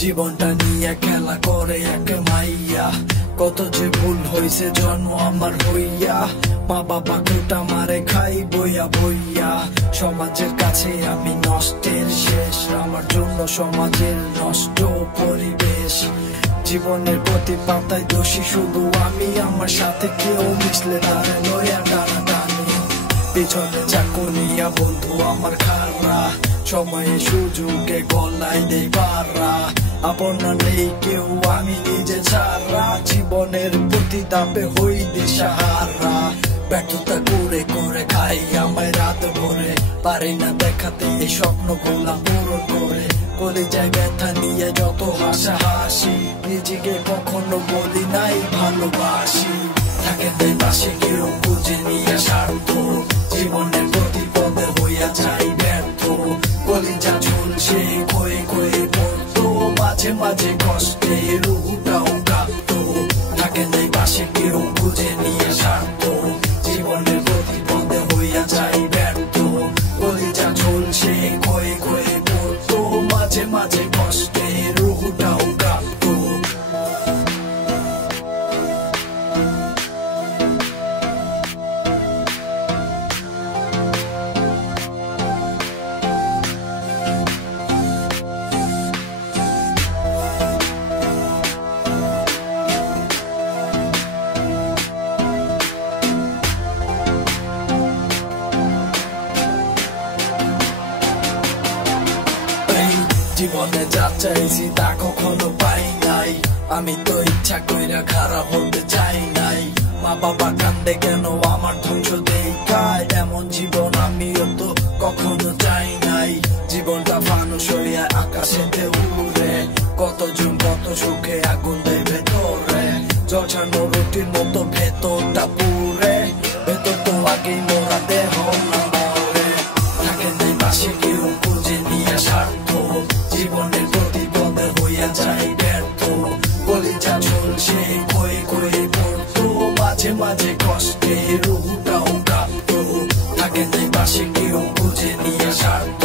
জীবনটা নিয়ে খেলা করে এক মাইয়া, কত যে ভুল হইছে জন্ম আমার হইয়া। মা বাবা কোটা মারে খাই বইয়া বইয়া, সমাজের কাছে আমি নষ্টের শেষ। আমার জন্য সমাজের নষ্ট পরিবেশ, জীবনের প্রতি পাতায় দোষী শুধু আমি। আমার সাথে কেউ মিশলে তারে লয়া টানা টানি, পিছনে চাকুনিয়া বন্ধু আমার খারা। সময়ে সুযোগে গলায় দেই পারা, আপন নেই কেউ আমি নিজে ছাড়া। জীবনের প্রতি দাপে হই দিশাহারা, ব্যর্থতা করে করে খাই আমায় রাত ভরে। পারি না দেখাতে এই স্বপ্ন গুলা পূরণ করে, কলিজায় ব্যথা নিয়ে যত হাসাহাসি। নিজেকে কখনো বলি নাই ভালোবাসি, থাকে তাই পাশে কেউ খুঁজে নিয়ে স্বার্থ। জীবনের প্রতি পদে হইয়া যাই ব্যর্থ, কলিজা ঝুলছে ক্ষয়ে ক্ষয়ে পড়তো। মাঝে মাঝে কষ্টে রুহটাও কাঁপতো, থাকে তাই পাশে কেউ খুঁজে নিয়ে স্বার্থ। জীবনের প্রতি পদে হইয়া যাই ব্যর্থ, কলিজা ঝুলছে ক্ষয়ে ক্ষয়ে পড়তো। মাঝে মাঝে কষ্টে রুহটাও কাঁপতো। জীবনে যা চাইছি তা কখনো পাই নাই, আমি তো ইচ্ছা কইরা খারাপ হতে চাই নাই। মা বাবা কান্দে কেন আমার ধ্বংস দেখায়, এমন জীবন আমিও তো কখনো চাই নাই। জীবনটা ফানুস হইয়া আকাশেতে উড়ে, কতজন কত সুখে আগুন দেয় ভেতরে। জলছানো রুটির মতো ভেতরটা পুরে, ভেতর তো আগেই মোরা দেহ না মরে। থাকে নাই পাশে কেউ খুঁজে নিয়ে স্বার্থ, জীবনের প্রতি পদে হইয়া যাই ব্যর্থ। কলিজা ঝুলছে ক্ষয়ে ক্ষয়ে পড়তো, মাঝে মাঝে কষ্টে রুহটাও কাঁপতো। থাকে তাই পাশে কেউ খুঁজে নিয়ে স্বার্থ,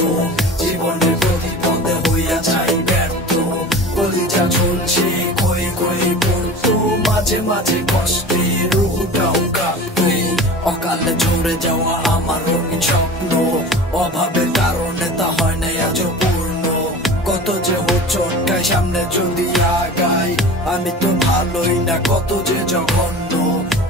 জীবনের প্রতি পদে হইয়া যাই ব্যর্থ। কলিজা ঝুলছে ক্ষয়ে ক্ষয়ে পড়তো, মাঝে মাঝে কষ্টে রুহটাও কাঁপতো। অকালে ঝরে যাওয়া আমার রঙিন স্বপ্ন, অভাবের কারণে তা হয় নাই আজও পূর্ণ। কত যে চটকায় সামনে যদি আগাই, আমি তো ভালোই না কত যে জঘন্য।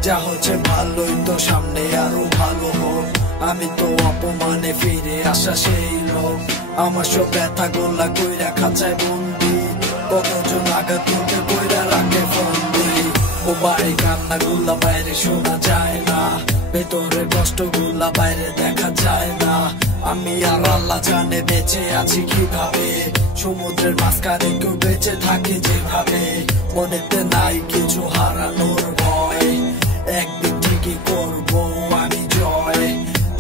যা হচ্ছে ভালোই তো সামনে আরো ভালো হোক, আমি তো অপমানে ফিরে আসা সেই লোক। আমার সব ব্যথা গোলা কইরা খাঁচায় বন্দি, কতজন আঘাত করতে কইরা রাখে ফন্দি। ও বাড়ি কান্না গুলা বাইরে শোনা যায় না, ভেতরে কষ্ট গুলা বাইরে দেখা যায় না। আমি আর আল্লাহ জানে বেঁচে আছি কিভাবে, সমুদ্রের মাঝখানে কেউ বেঁচে থাকে যেভাবে। মনেতে নাই কিছু হারানোর ভয়, একদিন ঠিকই করবো আমি জয়।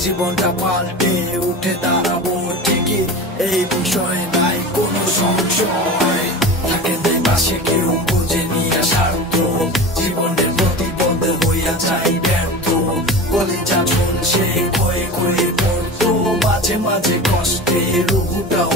জীবনটা পাল্টে উঠে দাঁড়াবো ঠিকই, এই বিষয়ে নাই কোনো সংশয়। থাকে তাই পাশে কেউ খুঁজে নিয়ে স্বার্থ, জীবনের প্রতি পদে হইয়া যাই ব্যর্থ। কলিজা ঝুলছে ক্ষয়ে ক্ষয়ে পড়তো, মাঝে মাঝে কষ্টে রুহটাও